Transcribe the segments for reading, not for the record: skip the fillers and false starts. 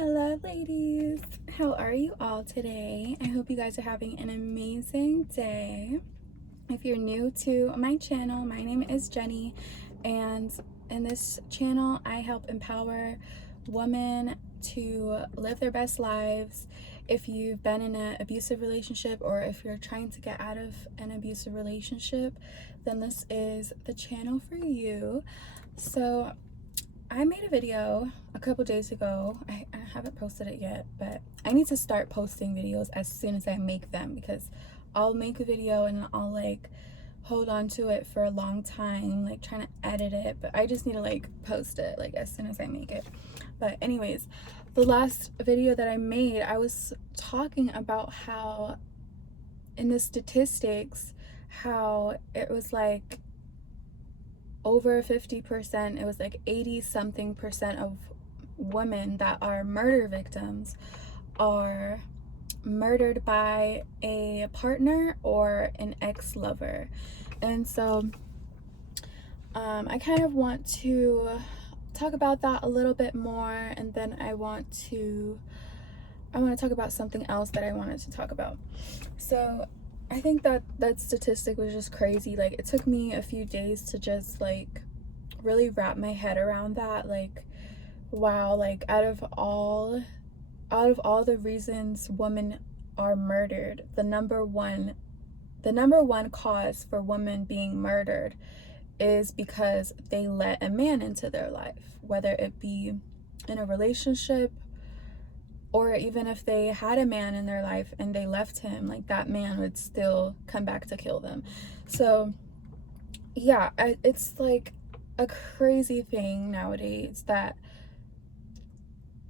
Hello, ladies. How are you all today? I hope you guys are having an amazing day. If you're new to my channel, my name is Jenny, and in this channel, I help empower women to live their best lives. If you've been in an abusive relationship or if you're trying to get out of an abusive relationship, then this is the channel for you. So I made a video a couple days ago. I haven't posted it yet, but I need to start posting videos as soon as I make them, because I'll make a video and I'll like hold on to it for a long time, like trying to edit it, but I just need to like post it like as soon as I make it. But anyways, the last video that I made, I was talking about how in the statistics, how it was like over 50%, it was like 80 something percent of women that are murder victims are murdered by a partner or an ex-lover. And so I kind of want to talk about that a little bit more, and then I want to talk about something else that I wanted to talk about. So I think that statistic was just crazy. Like, it took me a few days to just like really wrap my head around that. Like, wow, like out of all the reasons women are murdered, the number one cause for women being murdered is because they let a man into their life, whether it be in a relationship, or even if they had a man in their life and they left him, like that man would still come back to kill them. So yeah, it's like a crazy thing nowadays that,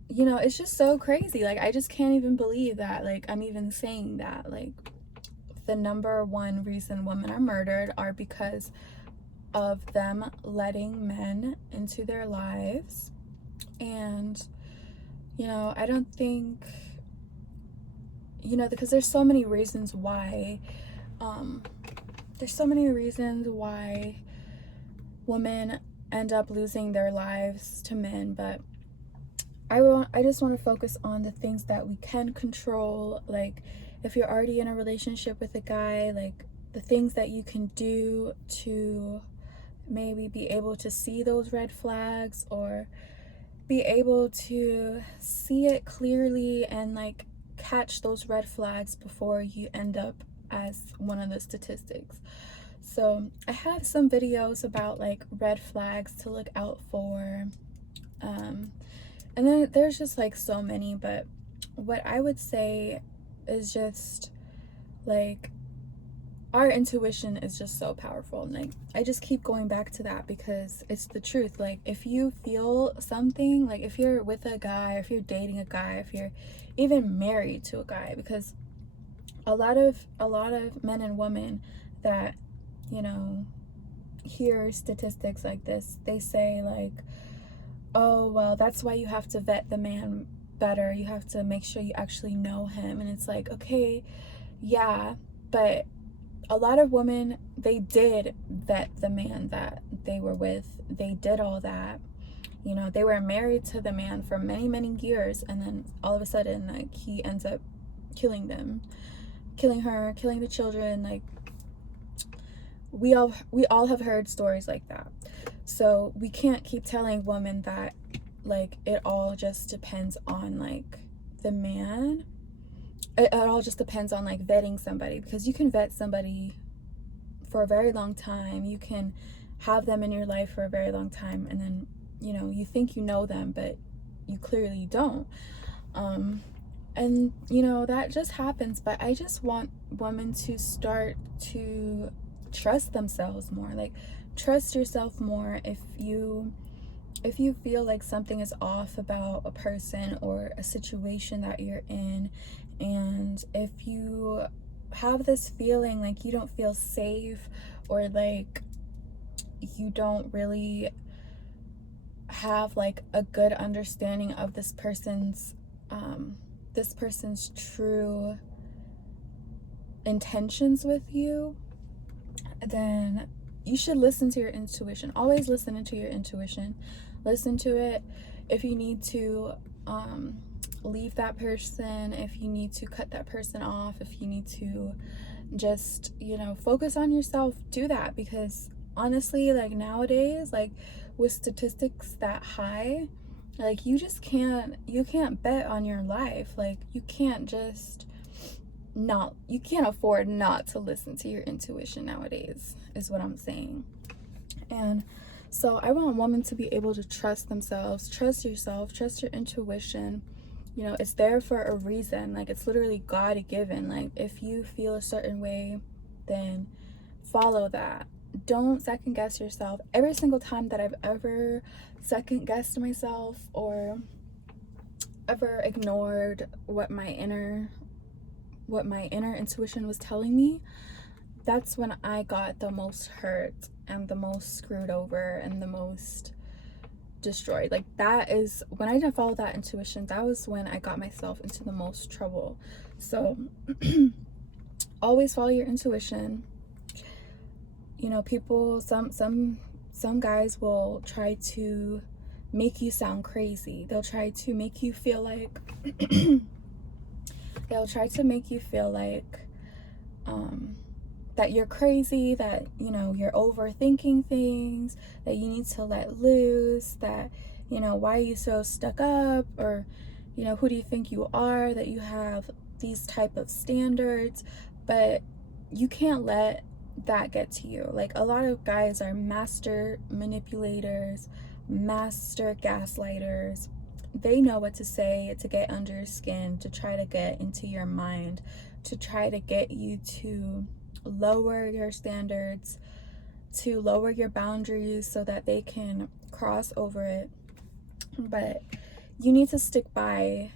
you know, it's just so crazy. Like, I just can't even believe that, like, I'm even saying that. Like, the number one reason women are murdered are because of them letting men into their lives. And you know, I don't think, you know, because there's so many reasons why women end up losing their lives to men, but I just want to focus on the things that we can control. Like, if you're already in a relationship with a guy, like the things that you can do to maybe be able to see those red flags, or be able to see it clearly and like catch those red flags before you end up as one of the statistics. So I have some videos about like red flags to look out for, and then there's just like so many, but what I would say is just like our intuition is just so powerful. And like, I just keep going back to that because it's the truth. Like, if you feel something, like if you're with a guy, if you're dating a guy, if you're even married to a guy, because a lot of men and women that, you know, hear statistics like this, they say like, oh, well, that's why you have to vet the man better. You have to make sure you actually know him. And it's like, okay, yeah, but a lot of women, they did vet the man that they were with. They did all that. You know, they were married to the man for many, many years, and then all of a sudden, like, he ends up killing them, killing her, killing the children. Like, we all have heard stories like that. So we can't keep telling women that, like, it all just depends on like the man. It all just depends on like vetting somebody, because you can vet somebody for a very long time. You can have them in your life for a very long time, and then, you know, you think you know them, but you clearly don't. And you know, that just happens. But I just want women to start to trust themselves more. Like, trust yourself more. If you feel like something is off about a person or a situation that you're in, and if you have this feeling like you don't feel safe, or like you don't really have like a good understanding of this person's true intentions with you, then you should listen to your intuition. Always listen to your intuition. Listen to it. If you need to leave that person, if you need to cut that person off, if you need to just, focus on yourself, do that. Because honestly, like nowadays, like with statistics that high, like you can't bet on your life. Like you can't afford not to listen to your intuition nowadays, is what I'm saying. And so I want women to be able to trust themselves, trust yourself, trust your intuition. It's there for a reason. Like, it's literally God given. Like, if you feel a certain way, then follow that. Don't second guess yourself. Every single time that I've ever second guessed myself or ever ignored what my inner intuition was telling me, that's when I got the most hurt and the most screwed over and the most destroyed. Like, that is when I didn't follow that intuition. That was when I got myself into the most trouble. So always follow your intuition. People, some guys will try to make you sound crazy. They'll try to make you feel like that you're crazy, that you're overthinking things, that you need to let loose, that why are you so stuck up, or who do you think you are, that you have these type of standards. But you can't let that get to you. Like, a lot of guys are master manipulators, master gaslighters. They know what to say to get under your skin, to try to get into your mind, to try to get you to lower your standards, to lower your boundaries so that they can cross over it. But you need to stick by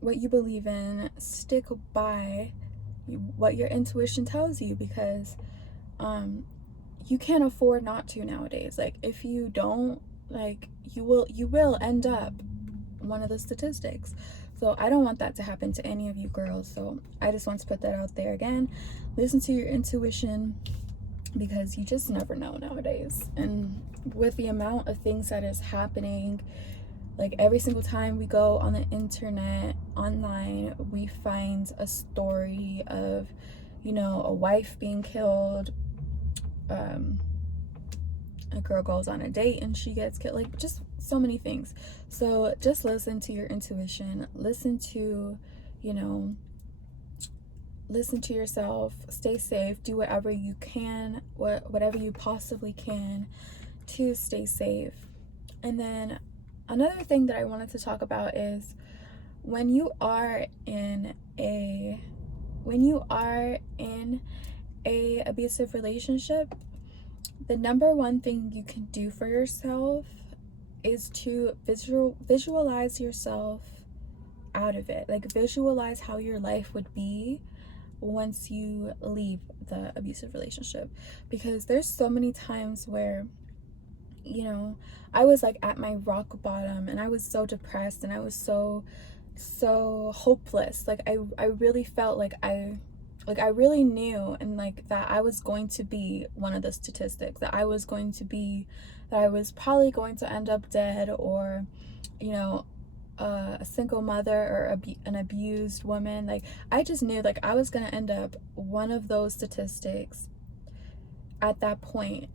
what you believe in, stick by what your intuition tells you, because you can't afford not to nowadays. Like, if you don't, like, you will end up one of the statistics. So I don't want that to happen to any of you girls. So I just want to put that out there again. Listen to your intuition, because you just never know nowadays. And with the amount of things that is happening, like every single time we go on the internet, online, we find a story of, a wife being killed, a girl goes on a date and she gets killed, like just so many things. So just listen to your intuition, listen to yourself, stay safe, do whatever you can, whatever you possibly can to stay safe. And then another thing that I wanted to talk about is when you are in a abusive relationship, the number one thing you can do for yourself is to visualize yourself out of it. Like, visualize how your life would be once you leave the abusive relationship. Because there's so many times where I was like at my rock bottom, and I was so depressed, and I was so hopeless. Like, I really felt like I really knew, and like that I was going to be one of the statistics, that I was probably going to end up dead, or a single mother, or an abused woman. Like, I just knew like I was going to end up one of those statistics at that point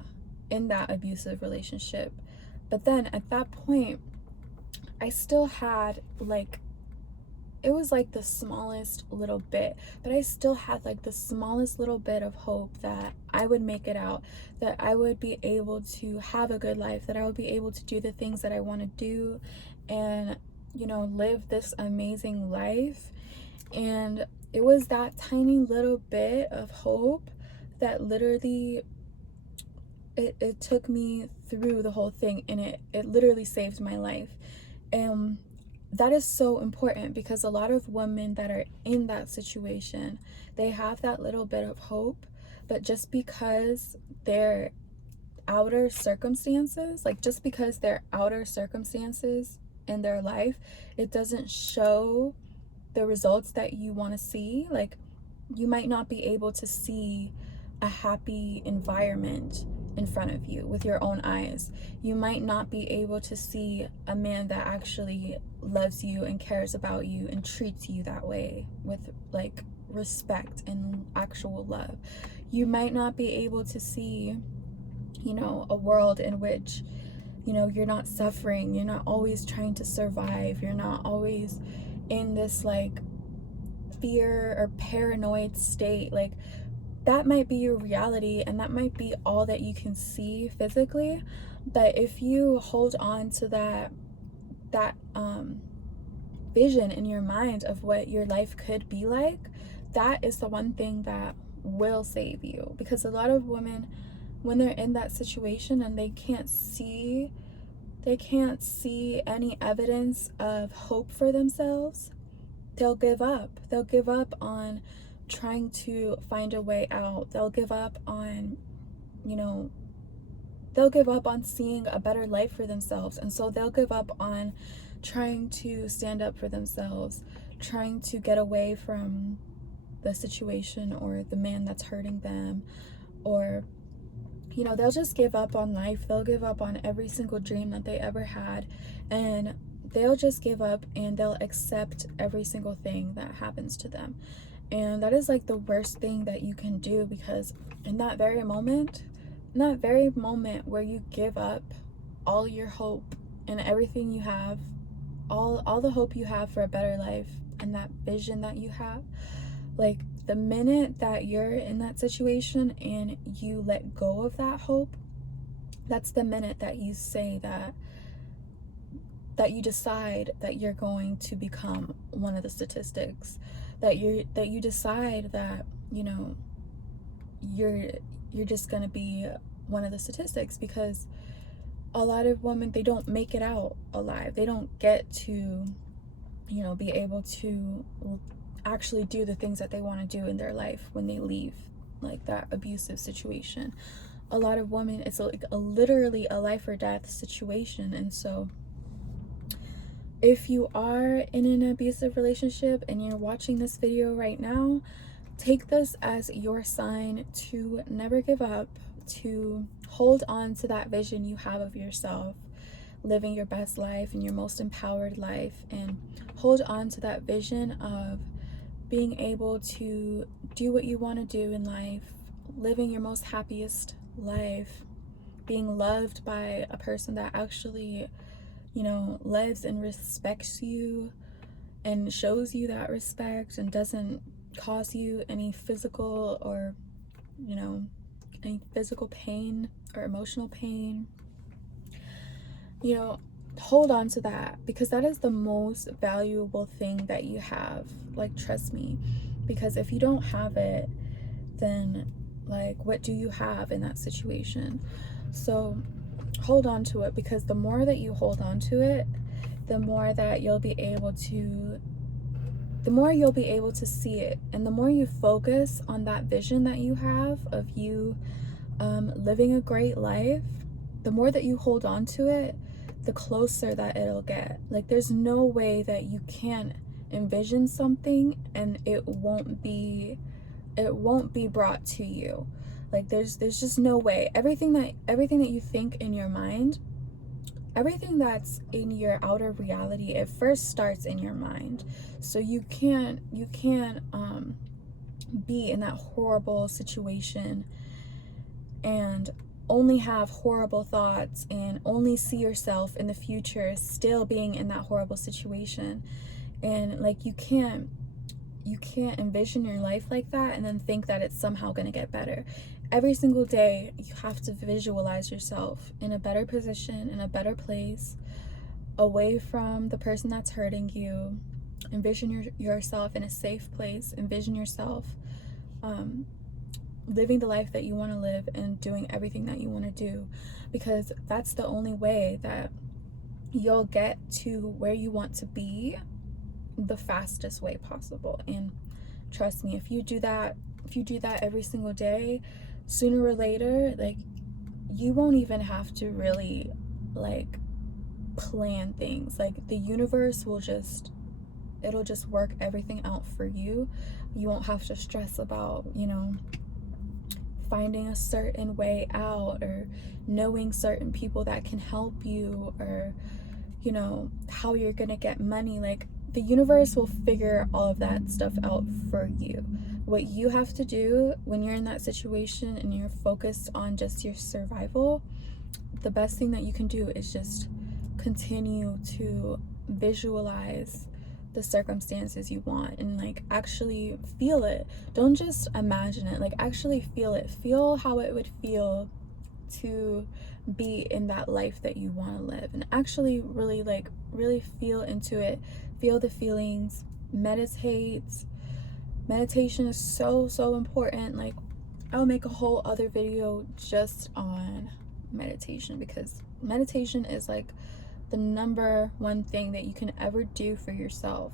in that abusive relationship. But then at that point, I still had like, it was like the smallest little bit, but I still had like the smallest little bit of hope that I would make it out, that I would be able to have a good life, that I would be able to do the things that I want to do, and live this amazing life. And it was that tiny little bit of hope that literally it took me through the whole thing, and it literally saved my life. And that is so important, because a lot of women that are in that situation, they have that little bit of hope, but just because their outer circumstances, in their life, it doesn't show the results that you want to see. Like, you might not be able to see a happy environment in front of you with your own eyes. You might not be able to see a man that actually loves you and cares about you and treats you that way with like respect and actual love. You might not be able to see, you know, a world in which, you know, you're not suffering, you're not always trying to survive, you're not always in this like fear or paranoid state. Like, that might be your reality and that might be all that you can see physically. But if you hold on to that vision in your mind of what your life could be like, that is the one thing that will save you. Because a lot of women, when they're in that situation and they can't see any evidence of hope for themselves, they'll give up. They'll give up on trying to find a way out. They'll give up on, you know, they'll give up on seeing a better life for themselves. And so they'll give up on trying to stand up for themselves, trying to get away from the situation or the man that's hurting them, or, you know, they'll just give up on life. They'll give up on every single dream that they ever had, and they'll just give up and they'll accept every single thing that happens to them. And that is like the worst thing that you can do, because in that very moment where you give up all your hope and everything you have, all the hope you have for a better life and that vision that you have, like the minute that you're in that situation and you let go of that hope, that's the minute that you say that you decide that you're going to become one of the statistics, that you decide that, you know, you're just going to be one of the statistics. Because a lot of women, they don't make it out alive. They don't get to, you know, be able to actually do the things that they want to do in their life when they leave like that abusive situation. A lot of women, it's like literally a life or death situation. And so if you are in an abusive relationship and you're watching this video right now, take this as your sign to never give up, to hold on to that vision you have of yourself, living your best life and your most empowered life, and hold on to that vision of being able to do what you want to do in life, living your most happiest life, being loved by a person that actually, you know, loves and respects you and shows you that respect and doesn't cause you any physical or, you know, any physical pain or emotional pain. You know, hold on to that, because that is the most valuable thing that you have. Like, trust me, because if you don't have it, then like, what do you have in that situation? So hold on to it, because the more that you hold on to it, the more that you'll be able to see it. And the more you focus on that vision that you have of you living a great life, the more that you hold on to it, the closer that it'll get. Like, there's no way that you can envision something and it won't be brought to you. Like, there's just no way. Everything that you think in your mind, everything that's in your outer reality, it first starts in your mind. So you can't be in that horrible situation and only have horrible thoughts and only see yourself in the future still being in that horrible situation. And like, you can't envision your life like that and then think that it's somehow going to get better. Every single day you have to visualize yourself in a better position, in a better place, away from the person that's hurting you. Envision yourself in a safe place. Envision yourself living the life that you want to live and doing everything that you want to do, because that's the only way that you'll get to where you want to be the fastest way possible. And trust me, if you do that every single day, sooner or later, like, you won't even have to really like plan things. Like, the universe will it'll just work everything out for you. You won't have to stress about, you know, finding a certain way out, or knowing certain people that can help you, or how you're gonna get money. Like, the universe will figure all of that stuff out for you. What you have to do when you're in that situation and you're focused on just your survival, the best thing that you can do is just continue to visualize the circumstances you want, and like actually feel it. Don't just imagine it, like actually feel it. Feel how it would feel to be in that life that you want to live, and actually really feel into it. Feel the feelings. Meditation is so important. Like, I'll make a whole other video just on meditation, because meditation is like the number one thing that you can ever do for yourself.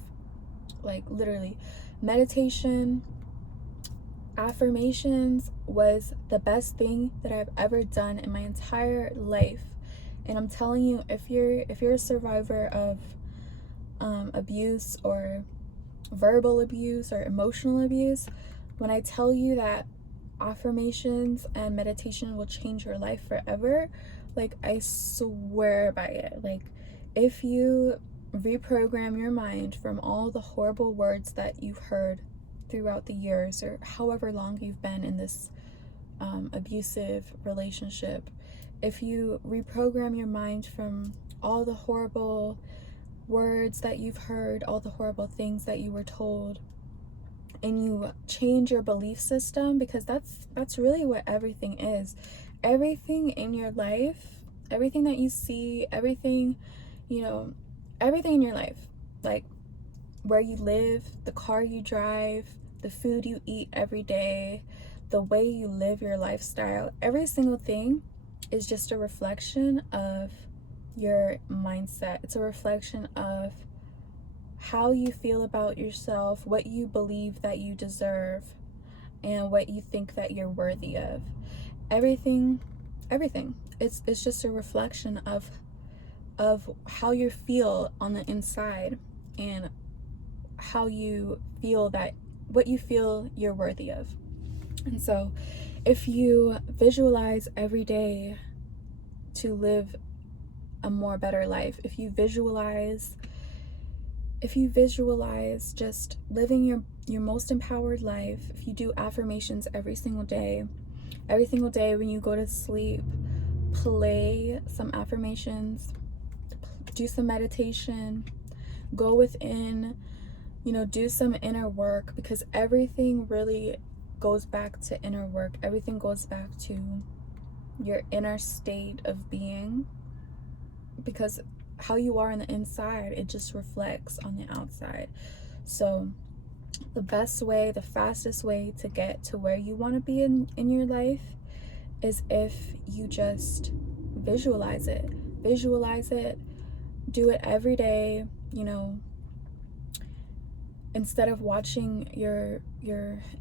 Like, literally, meditation, affirmations was the best thing that I've ever done in my entire life. And I'm telling you, if you're a survivor of abuse, or verbal abuse, or emotional abuse, when I tell you that affirmations and meditation will change your life forever, like, I swear by it. Like, if you reprogram your mind from all the horrible words that you've heard throughout the years, or however long you've been in this abusive relationship, if you reprogram your mind from all the horrible words that you've heard, all the horrible things that you were told, and you change your belief system, because that's really what everything is. Everything in your life, everything that you see, everything in your life, like where you live, the car you drive, the food you eat every day, the way you live your lifestyle, every single thing is just a reflection of your mindset. It's a reflection of how you feel about yourself, what you believe that you deserve, and what you think that you're worthy of. Everything. It's just a reflection of how you feel on the inside, and how you feel that what you feel you're worthy of. And so, if you visualize every day to live a more better life, if you visualize just living your most empowered life, if you do affirmations every single day when you go to sleep, play some affirmations, do some meditation, go within, do some inner work, because everything really goes back to inner work. Everything goes back to your inner state of being, because how you are on the inside, it just reflects on the outside. So the best way, the fastest way to get to where you want to be in your life is if you just visualize it. Do it every day. Instead of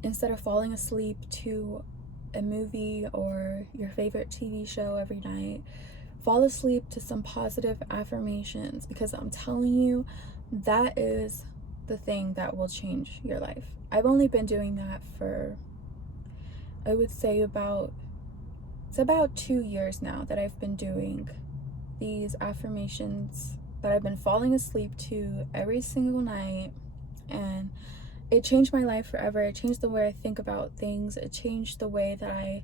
instead of falling asleep to a movie or your favorite TV show every night, fall asleep to some positive affirmations, because I'm telling you, that is the thing that will change your life. I've only been doing that for, I would say, it's about 2 years now that I've been doing these affirmations that I've been falling asleep to every single night, and it changed my life forever. It changed the way I think about things. It changed the way that I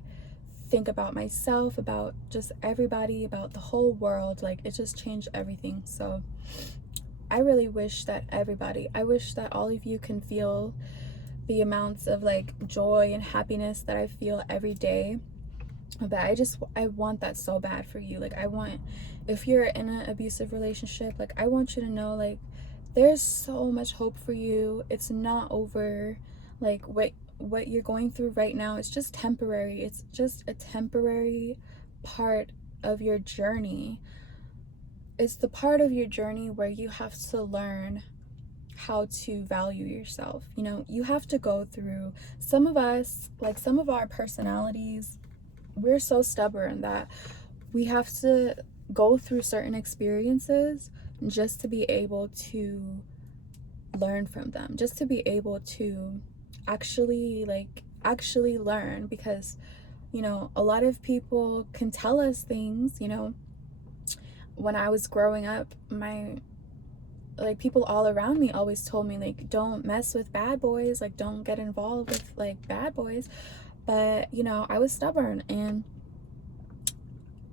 think about myself, about just everybody, about the whole world. Like, it just changed everything. So I really wish that all of you can feel the amounts of like joy and happiness that I feel every day. But I want that so bad for you. Like, if you're in an abusive relationship, like, I want you to know, like, there's so much hope for you. It's not over. Like, what you're going through right now, it's just temporary. It's just a temporary part of your journey. It's the part of your journey where you have to learn how to value yourself. You have to go through, some of our personalities, we're so stubborn that we have to go through certain experiences just to be able to learn from them, just to be able to actually learn, because you know, a lot of people can tell us things, you know. When I was growing up, like people all around me always told me like, don't mess with bad boys, like don't get involved with like bad boys. But you know, I was stubborn and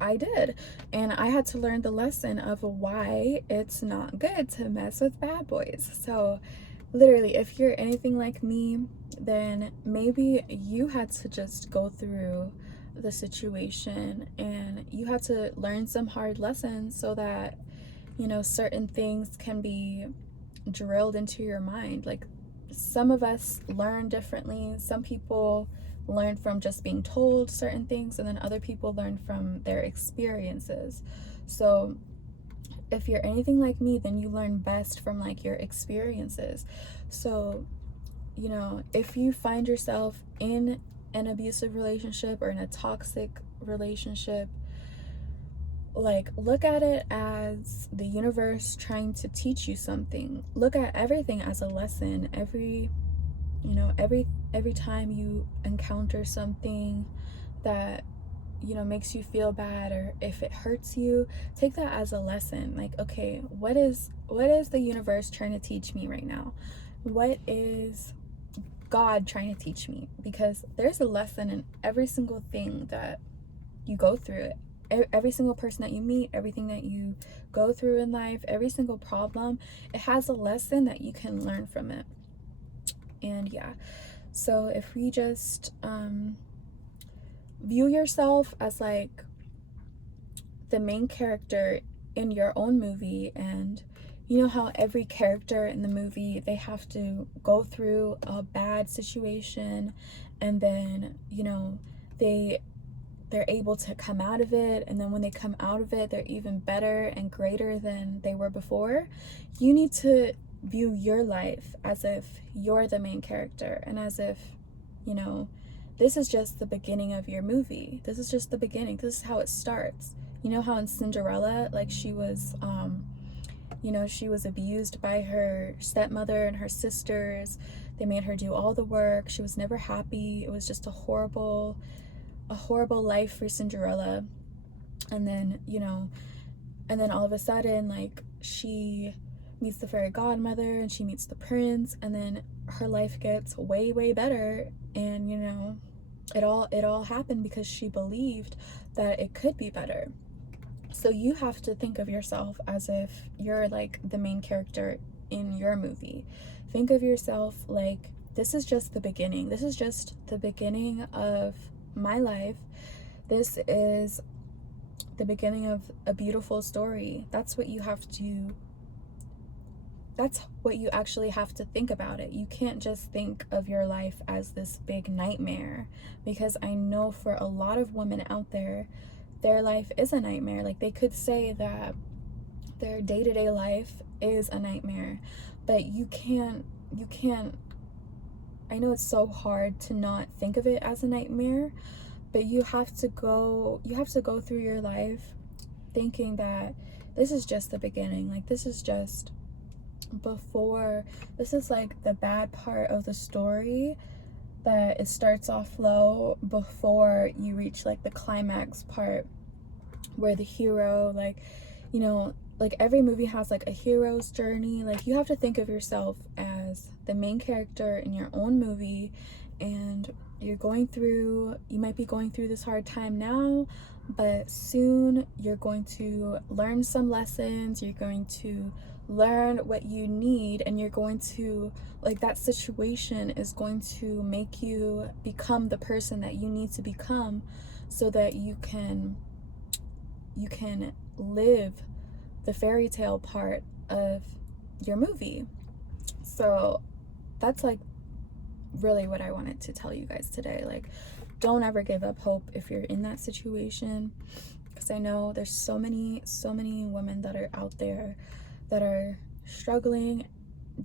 I did, and I had to learn the lesson of why it's not good to mess with bad boys. So literally, if you're anything like me, then maybe you had to just go through the situation and you had to learn some hard lessons so that, you know, certain things can be drilled into your mind. Like, some of us learn differently. Some people learn from just being told certain things, and then other people learn from their experiences. So if you're anything like me, then you learn best from like your experiences. So, you know, if you find yourself in an abusive relationship or in a toxic relationship, like, look at it as the universe trying to teach you something. Look at everything as a lesson. You know, every time you encounter something that, you know, makes you feel bad, or if it hurts you, take that as a lesson. Like, okay, what is the universe trying to teach me right now? What is God trying to teach me? Because there's a lesson in every single thing that you go through. Every single person that you meet, everything that you go through in life, every single problem, it has a lesson that you can learn from it. And yeah, so if we just view yourself as like the main character in your own movie, and you know how every character in the movie, they have to go through a bad situation, and then, you know, they're able to come out of it, and then when they come out of it, they're even better and greater than they were before. You need to view your life as if you're the main character, and as if, you know, this is just the beginning of your movie. This is just the beginning. This is how it starts. You know how in Cinderella, like, she was you know, she was abused by her stepmother and her sisters. They made her do all the work. She was never happy. It was just a horrible life for Cinderella. And then, you know, and then all of a sudden, like, she meets the fairy godmother and she meets the prince, and then her life gets way better. And, you know, it all happened because she believed that it could be better. So you have to think of yourself as if you're like the main character in your movie. Think of yourself like, this is just the beginning. This is just the beginning of my life. This is the beginning of a beautiful story. That's what you actually have to think about it. You can't just think of your life as this big nightmare, because I know for a lot of women out there, their life is a nightmare. Like, they could say that their day-to-day life is a nightmare, but you can't I know it's so hard to not think of it as a nightmare, but you have to go through your life thinking that this is just the beginning. Like, this is like the bad part of the story, that it starts off low before you reach like the climax part, where the hero, like, you know, like every movie has like a hero's journey. Like, you have to think of yourself as the main character in your own movie, and you might be going through this hard time now, but soon you're going to learn some lessons. You're going to learn what you need, and you're going to, like, that situation is going to make you become the person that you need to become, so that you can live the fairy tale part of your movie. So that's like really what I wanted to tell you guys today. Like, don't ever give up hope if you're in that situation, because I know there's so many women that are out there that are struggling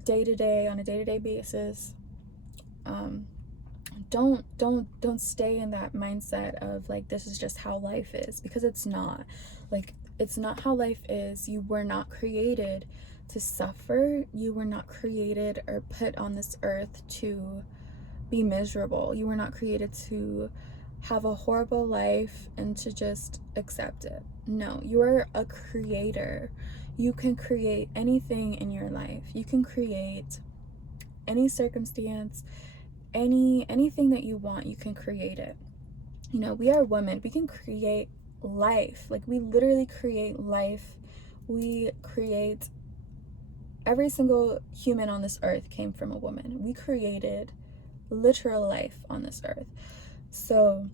day to day, on a day-to-day basis. Don't stay in that mindset of like, this is just how life is, because it's not. Like, it's not how life is. You were not created to suffer. You were not created or put on this earth to be miserable. You were not created to have a horrible life and to just accept it. No, you are a creator. You can create anything in your life. You can create any circumstance, anything that you want, you can create it. You know, we are women. We can create life. Like, we literally create life. We create, every single human on this earth came from a woman. We created literal life on this earth. So,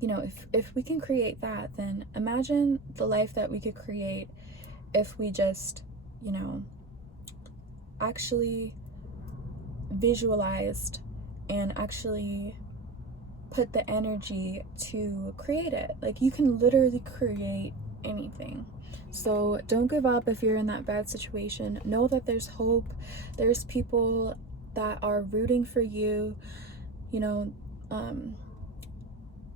you know, if we can create that, then imagine the life that we could create if we just, you know, actually visualized and actually put the energy to create it. Like, you can literally create anything. So don't give up if you're in that bad situation. Know that there's hope. There's people that are rooting for you. You know,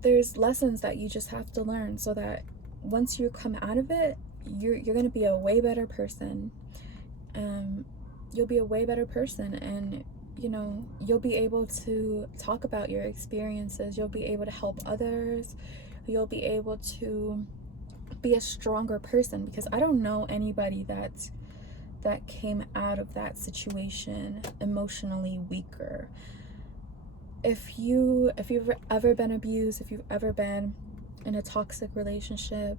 there's lessons that you just have to learn so that once you come out of it, you're gonna be a way better person. You'll be a way better person, and you know, you'll be able to talk about your experiences. You'll be able to help others. You'll be able to be a stronger person, because I don't know anybody that came out of that situation emotionally weaker. If you've ever been abused, if you've ever been in a toxic relationship,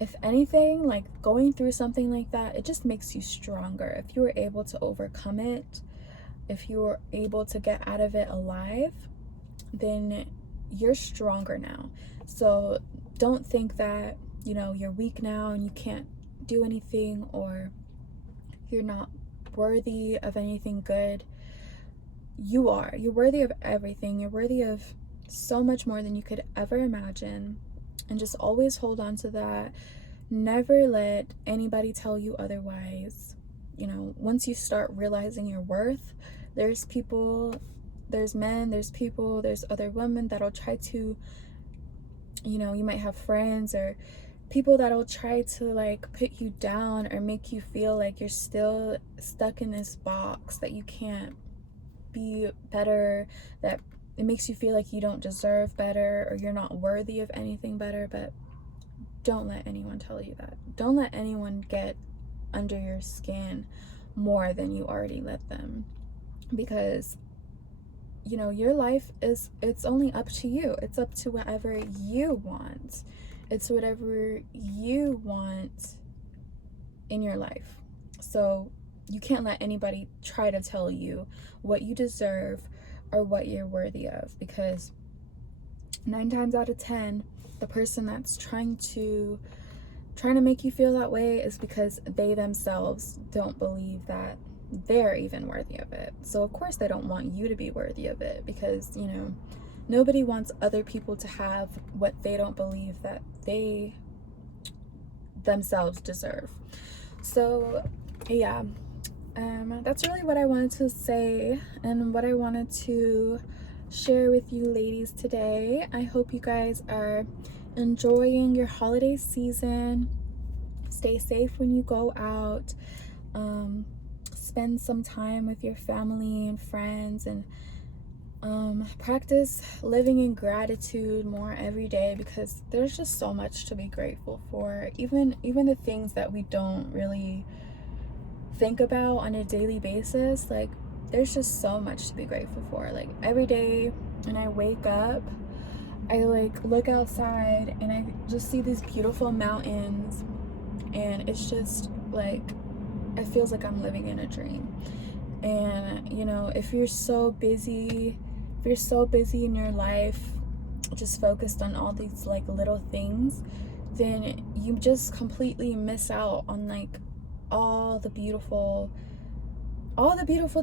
if anything, like going through something like that, it just makes you stronger. If you were able to overcome it, if you were able to get out of it alive, then you're stronger now. So don't think that, you know, you're weak now and you can't do anything, or you're not worthy of anything good. You are. You're worthy of everything. You're worthy of so much more than you could ever imagine. And just always hold on to that. Never let anybody tell you otherwise. You know, once you start realizing your worth, there's people, there's men, there's people, there's other women that'll try to, you know, you might have friends or people that'll try to like put you down or make you feel like you're still stuck in this box, that you can't be better, that it makes you feel like you don't deserve better or you're not worthy of anything better. But don't let anyone tell you that. Don't let anyone get under your skin more than you already let them, because you know, your life is, it's only up to you. It's up to whatever you want. It's whatever you want in your life. So you can't let anybody try to tell you what you deserve or what you're worthy of, because 9 times out of 10, the person that's trying to make you feel that way is because they themselves don't believe that they're even worthy of it. So of course they don't want you to be worthy of it, because, you know, nobody wants other people to have what they don't believe that they themselves deserve. So yeah, that's really what I wanted to say and what I wanted to share with you ladies today. I hope you guys are enjoying your holiday season. Stay safe when you go out. Spend some time with your family and friends, and practice living in gratitude more every day, because there's just so much to be grateful for. Even the things that we don't really think about on a daily basis, like there's just so much to be grateful for. Like every day when I wake up, I like look outside and I just see these beautiful mountains, and it's just like, it feels like I'm living in a dream. And you know, if you're so busy in your life, just focused on all these like little things, then you just completely miss out on like all the beautiful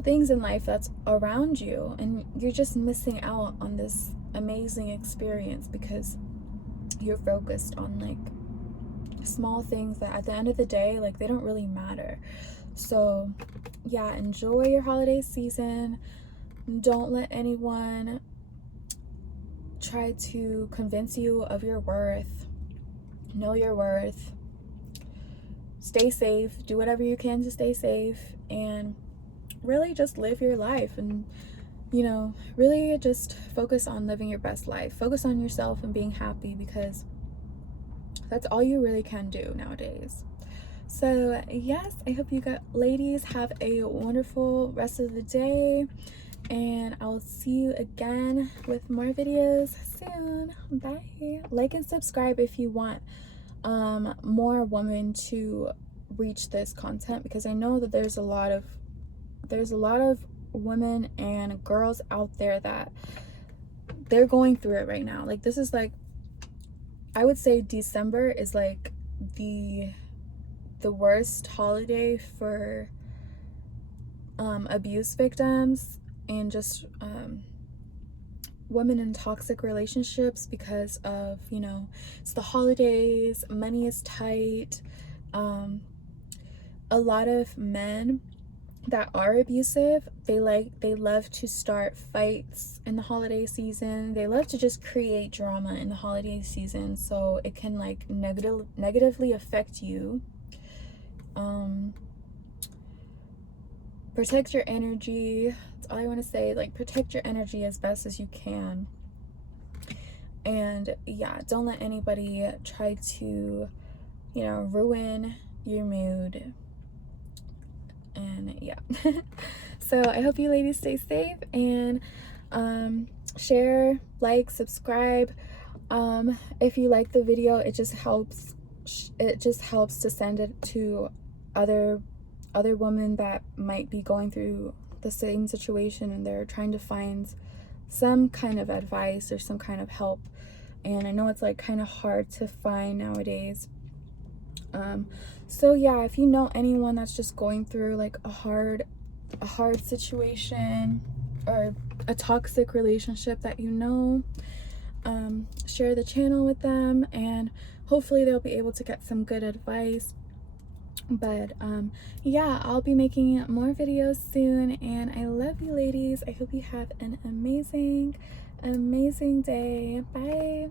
things in life that's around you, and you're just missing out on this amazing experience because you're focused on like small things that at the end of the day, like, they don't really matter. So yeah, enjoy your holiday season. Don't let anyone try to convince you of your worth. Know your worth. Stay safe. Do whatever you can to stay safe, and really just live your life and you know, really just focus on living your best life. Focus on yourself and being happy, because that's all you really can do nowadays. So yes, I hope you ladies have a wonderful rest of the day, and I'll see you again with more videos soon. Bye. Like and subscribe if you want more women to reach this content, because I know that there's a lot of women and girls out there that they're going through it right now. Like, this is like, I would say December is like the worst holiday for abuse victims and just women in toxic relationships, because of, you know, it's the holidays, money is tight. A lot of men that are abusive, they love to start fights in the holiday season. They love to just create drama in the holiday season, so it can like negatively affect you. Protect your energy. That's all I want to say. Like, protect your energy as best as you can. And yeah, don't let anybody try to, you know, ruin your mood. And yeah. So I hope you ladies stay safe, and share, like, subscribe. If you like the video, it just helps to send it to other women that might be going through the same situation, and they're trying to find some kind of advice or some kind of help. And I know it's like kind of hard to find nowadays. So yeah, if you know anyone that's just going through like a hard situation, or a toxic relationship that you know, share the channel with them, and hopefully they'll be able to get some good advice. But yeah, I'll be making more videos soon, and I love you ladies. I hope you have an amazing day. Bye.